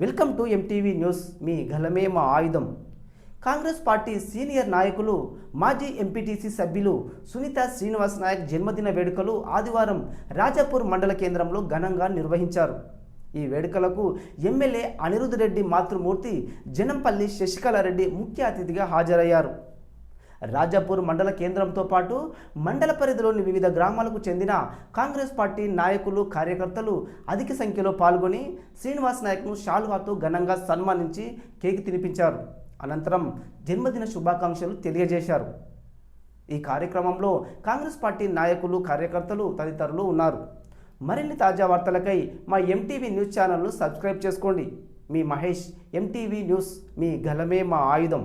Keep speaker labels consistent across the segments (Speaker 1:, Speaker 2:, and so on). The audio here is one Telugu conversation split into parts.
Speaker 1: వెల్కమ్ టు ఎంటీవీ న్యూస్ మీ గలమే మా ఆయుధం. కాంగ్రెస్ పార్టీ సీనియర్ నాయకులు మాజీ ఎంపీటీసీ సభ్యులు సునీత శ్రీనివాస్ నాయక్ జన్మదిన వేడుకలు ఆదివారం రాజాపూర్ మండల కేంద్రంలో ఘనంగా నిర్వహించారు. ఈ వేడుకలకు ఎమ్మెల్యే అనిరుద్ రెడ్డి మాతృమూర్తి జనంపల్లి శశికళారెడ్డి ముఖ్య అతిథిగా హాజరయ్యారు. రాజాపూర్ మండల కేంద్రంతో పాటు మండల పరిధిలోని వివిధ గ్రామాలకు చెందిన కాంగ్రెస్ పార్టీ నాయకులు కార్యకర్తలు అధిక సంఖ్యలో పాల్గొని శ్రీనివాస్ నాయక్ను షాల్వాతో ఘనంగా సన్మానించి కేక్ తినిపించారు. అనంతరం జన్మదిన శుభాకాంక్షలు తెలియజేశారు. ఈ కార్యక్రమంలో కాంగ్రెస్ పార్టీ నాయకులు కార్యకర్తలు తదితరులు ఉన్నారు. మరిన్ని తాజా వార్తలకై మా ఎంటీవీ న్యూస్ ఛానల్ను సబ్స్క్రైబ్ చేసుకోండి. మీ మహేష్ ఎంటీవీ న్యూస్ మీ గలమే మా ఆయుధం.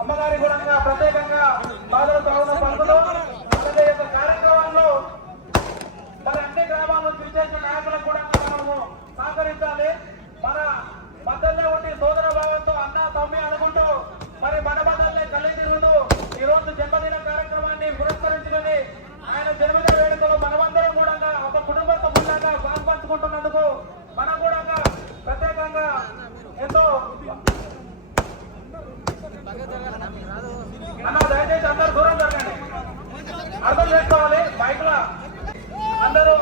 Speaker 2: అమ్మగారి కూడా ప్రత్యేకంగా బాధలతో ఉన్న పలుకుతూ అలాగే యొక్క కార్యక్రమంలో మరి అన్ని గ్రామాల్లో పిలిచేసిన నాయకులకు కూడా మనము సహకరించాలి. మన మద్దతులో ఉండి సోదర భావంతో అన్న తమ్మి అనుకుంటూ మరి మన మద్దతులే కలిసి ఉంటూ ఈ రోజు జన్మదిన కార్యక్రమాన్ని పురస్కరించుకొని ఆయన జన్మదిన వేడుకలు మనమందరం కూడా ఒక కుటుంబంతో సభ్యులాగా పాల్పంచుకుంటున్నందుకు మనం కూడా ప్రత్యేకంగా ఎంతో అన్న దయచేసి అందరు దూరం జరగండి. అర్థం చేసుకోవాలి బైక్ల అందరూ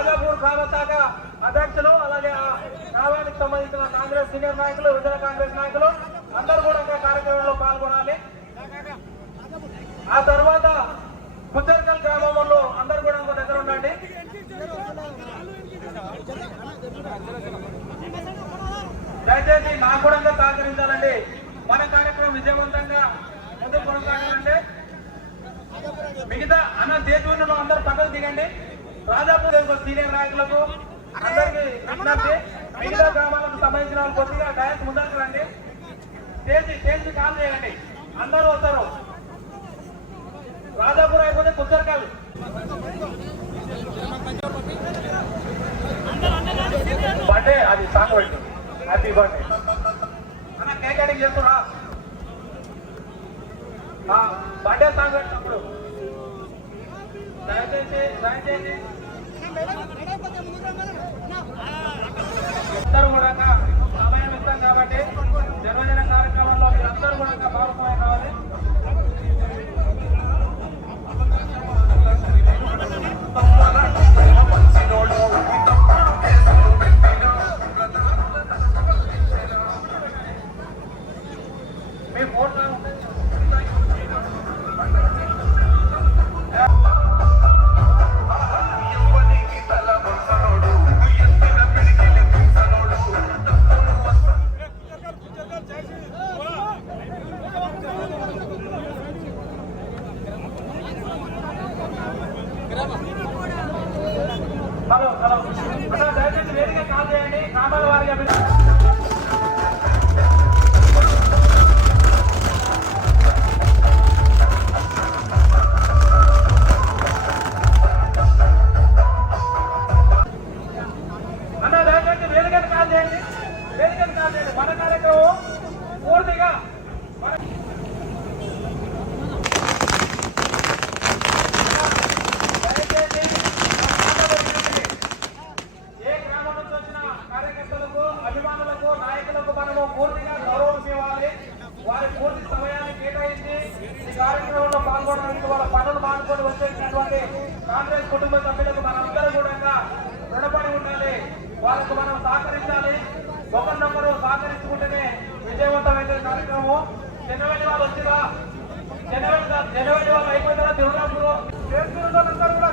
Speaker 2: రాజాపూర్ గ్రామ శాఖ అధ్యక్షులు అలాగే ఆ గ్రామానికి సంబంధించిన కాంగ్రెస్ సీనియర్ నాయకులు విజయ కాంగ్రెస్ నాయకులు అందరూ కూడా కార్యక్రమంలో పాల్గొనాలి. ఆ తర్వాత కుచ్చర్కల్ గ్రామంలో అందరూ కూడా ఒక దగ్గర ఉండండి. దయచేసి మా కూడా సహకరించాలండి. మన కార్యక్రమం విజయవంతంగా ముందు కొనసాగాలంటే మిగతా అన్న దేశంలో అందరూ పక్కకు దిగండి. దాదాపు సీనియర్ నాయకులకు అందరికి విజ్ఞప్తి. మిగతా గ్రామాలకు సంబంధించిన వాళ్ళు కొద్దిగా డయాస్ ముందరకు రండి. స్టేజ్ స్టేజ్ కాల్ చేయండి. అందరూ వస్తారు. రాజాపూర్ అయిపోతే కుచ్చర్కల్ బర్త్డే అది సాంగ్ పెట్టు. హ్యాపీ బర్త్డే అన్న కేక్ కటింగ్ చేస్తున్నా. బర్త్డే సాంగ్ పెట్టు. దయచేసి దయచేసి దయచేసి వేదిక కాల్ చేయండి. గ్రామాల వారిగా కుటుంబ సభ్యులకు మనందరూ కూడా రుణపడి ఉండాలి. వాళ్ళకు మనం సహకరించాలి. ఒకరినొకరు సహకరించుకుంటేనే విజయవంతమైన కార్యక్రమం జనవరి వాళ్ళు వచ్చిరా? జనవరి జనవరి వాళ్ళు అయిపోయిన తిరునాపురం చేస్తున్న కూడా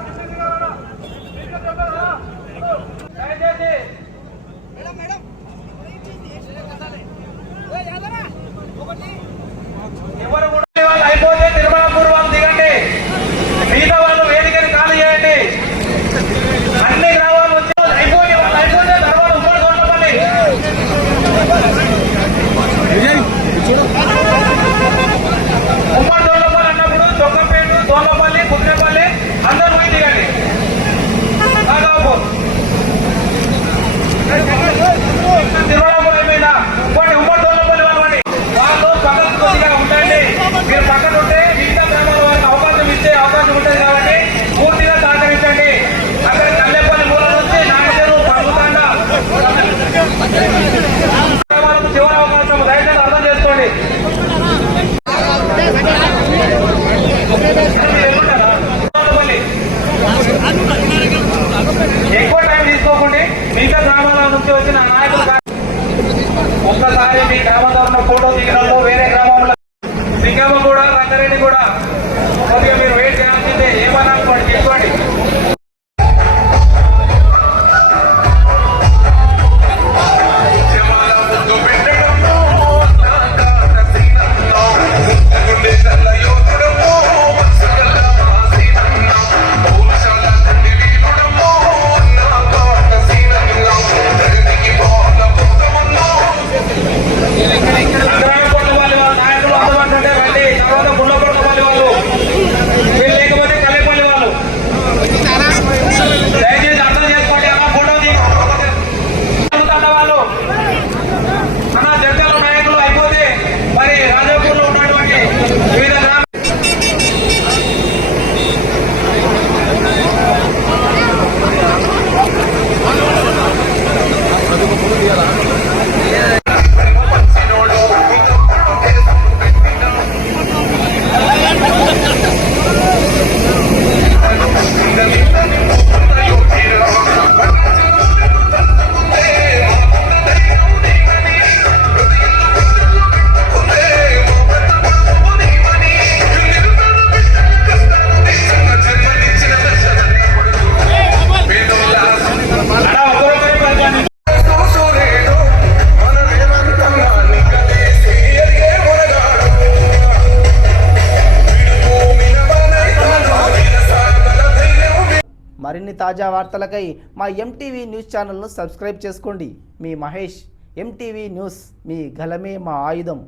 Speaker 2: మిగతా గ్రామాల నుంచి వచ్చిన నాయకులు
Speaker 1: తాజా వార్తలకై మా ఎంటీవీ న్యూస్ ఛానల్ను సబ్స్క్రైబ్ చేసుకోండి. మీ మహేష్ ఎంటీవీ న్యూస్ మీ గలమే మా ఆయుధం.